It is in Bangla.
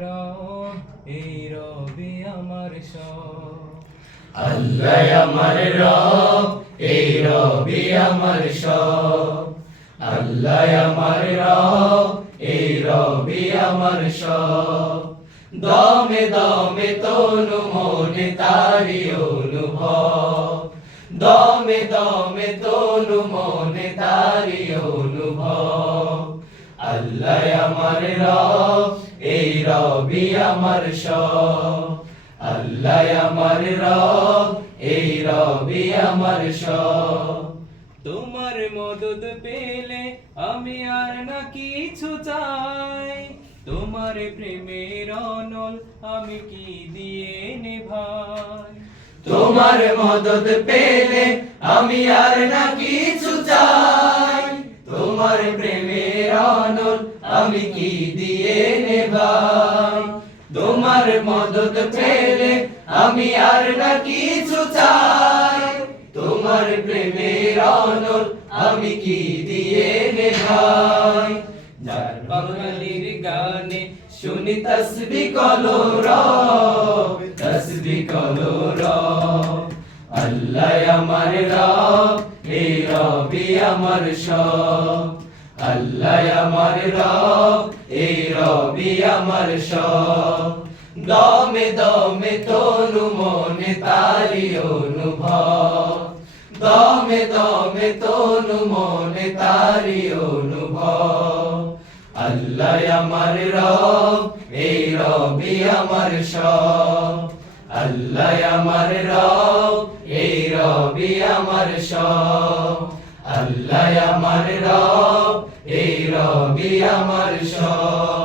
এই রবি আমার সব। আল্লাহ আমার রব, এই রবি আমার সব। আল্লাহ আমার রব, এই রবি আমার সব। দমে দমে তনু মনে তারি অনুভব, দমে দমে তনু মনে তারি অনুভব। আল্লাহ আমার রব, এই রবি আমার সব। আল্লাহ আমার রব, এই রবি আমার সব। তোমার মদদ পেলে আমি আর না কিছু চাই, তোমার প্রেমের অনল আমি কি দিয়ে নেভাই। তোমার মদদ পেলে আমি আর না কিছু চাই, তোমার প্রেমের অনল আমি কি দিয়ে নেভাই। তোমার মদদ পেলে আমি আর না কিছু চাই, তোমার প্রেমের অনল আমি কি দিয়ে নেভাই। যার বাঙালির গানে শুনি তসবিহ কলরব, তসবিহ কলরব। আল্লাহ আমার রব, এই রবি আমার সব। আল্লাহ আমার রব, এই রবি আমার সব। দমে দমে তনু মনে তারি অনুভব, দমে দমে তনু মনে তারি অনুভব। আল্লাহ আমার রব, এই রবি আমার সব। আল্লাহ আমার রব, এই রবি আমার সব। আল্লাহ আমার রব, এই রবি আমার সব।